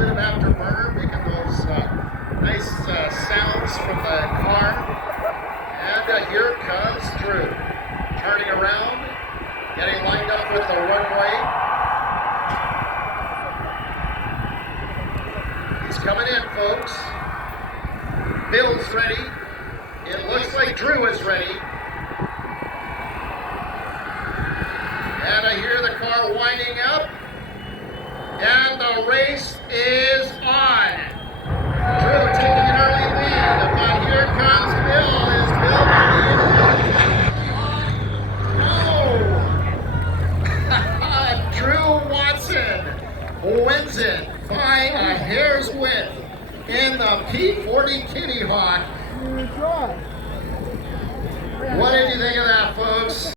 bit of afterburner, making those nice sounds from the car. And here comes Drew, turning around, getting lined up with the runway. He's coming in, folks. Bill's ready. It looks like Drew is ready. And I hear the car winding up. And the race is on. Drew taking an early lead. But here comes Bill. Is Bill going to Drew Watson wins it by a hair's width in the P-40 Kitty Hawk. What did you think of that, folks?